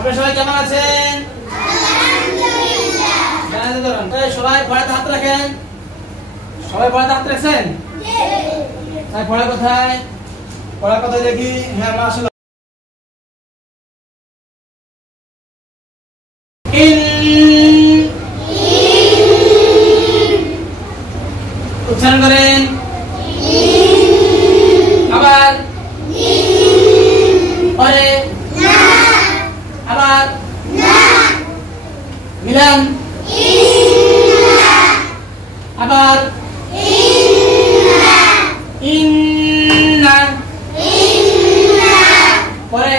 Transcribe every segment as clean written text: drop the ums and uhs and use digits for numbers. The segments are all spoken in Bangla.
আপনারা সবাই কেমন আছেন? আলহামদুলিল্লাহ। সবাই পড়াতে হাত রাখেন। সবাই পড়াতে হাত রাখছেন? তাই পড়া কোথায়? পড়া কোথায় দেখি? হ্যাঁ মাশাআল্লাহ। উচ্চারণ করেন। আবার পরে আবার মিলান আবার ইন্না পরে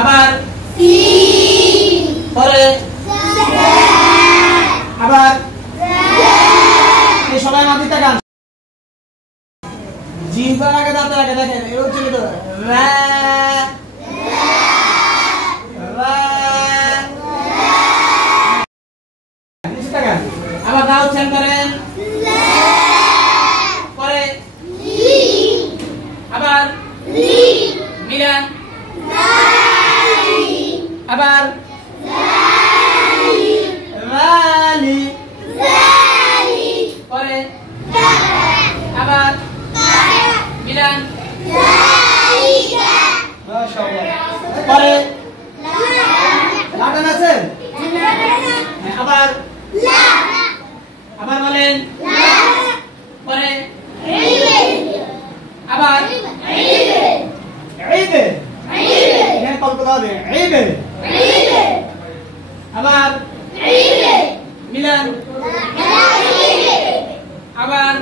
আবার পরে আবার এই সবাই মাটি তাকান। জিহ্বার আগে দাঁতের আগে দেখেন এরকম চলে তো রা রা নিচে তাকান। আবার রা উচ্চারণ করেন পরে আবার মিলান আবার রালি পরে আবার মিলান মাশাআল্লাহ পরে লাগান আছেন আবার আবার বলেন পরে আবার ঈদে এখানে কলকাতা হবে ঈদে আবার মিলান আবার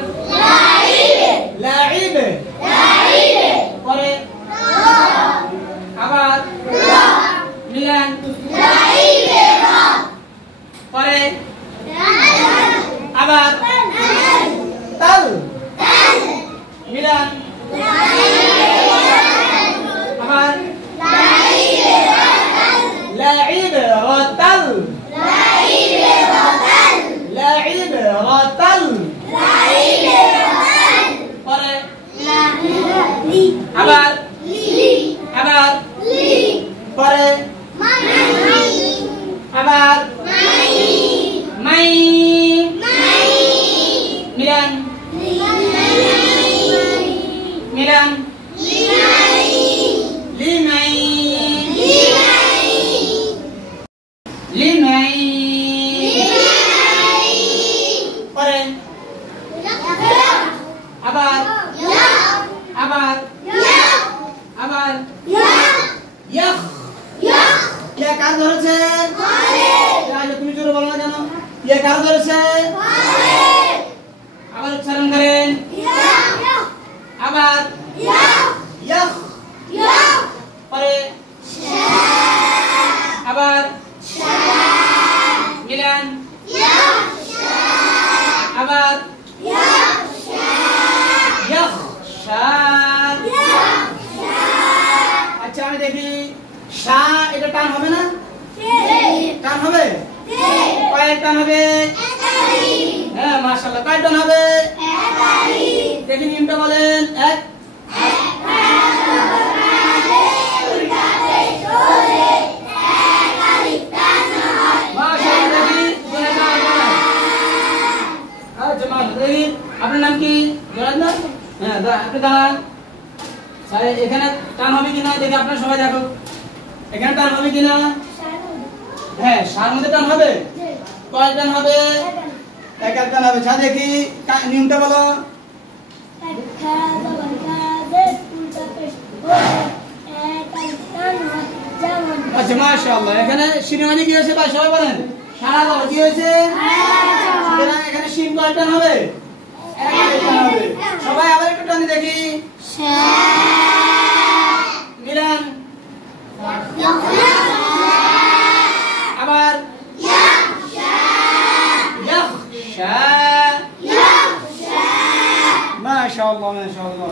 লাঈবে পরে আবার মিলান পরে আবার তাল মিলান আবার লাঈবে রাতাল লাঈবে রাতাল পরে আবার আবার পরে আবার মাই মিলান মিলান লিমাই লিমাই পরে আবার আবার আবার ইয়াখ ইয়া কার ধরেছে তুমি জোরে বলো না কেন? ইয়া কার ধরেছে? আবার উচ্চারণ করেন আবার ইয়াখ পরে আবার মিলান আবার আচ্ছা আমি দেখি শা এটা টান হবে না? টান হবে? কয়েক টান হবে? হ্যাঁ মাশাআল্লাহ। কয়েক টান হবে? দেখি নিয়মটা বলেন। এক আপনার নাম কি? হ্যাঁ আপনি দাঁড়ান। এখানে টান হবে কিনা দেখি আপনার সবাই দেখো। এখানে টান হবে কিনা? হ্যাঁ সার মধ্যে টান হবে? কয় টান হবে? এক এক টান হবে। দেখি নিয়মটা বলো। আচ্ছা মাশাআল্লাহ। এখানে শিরোনামে কি হয়েছে ভাই সবাই বলেন। সারা বলো কি হয়েছে? এখানে শিন কয় টান হবে? এক টান হবে। সবাই আবার একটু টান দেখি। মিলান আবার মাশাআল্লাহ মাশাআল্লাহ।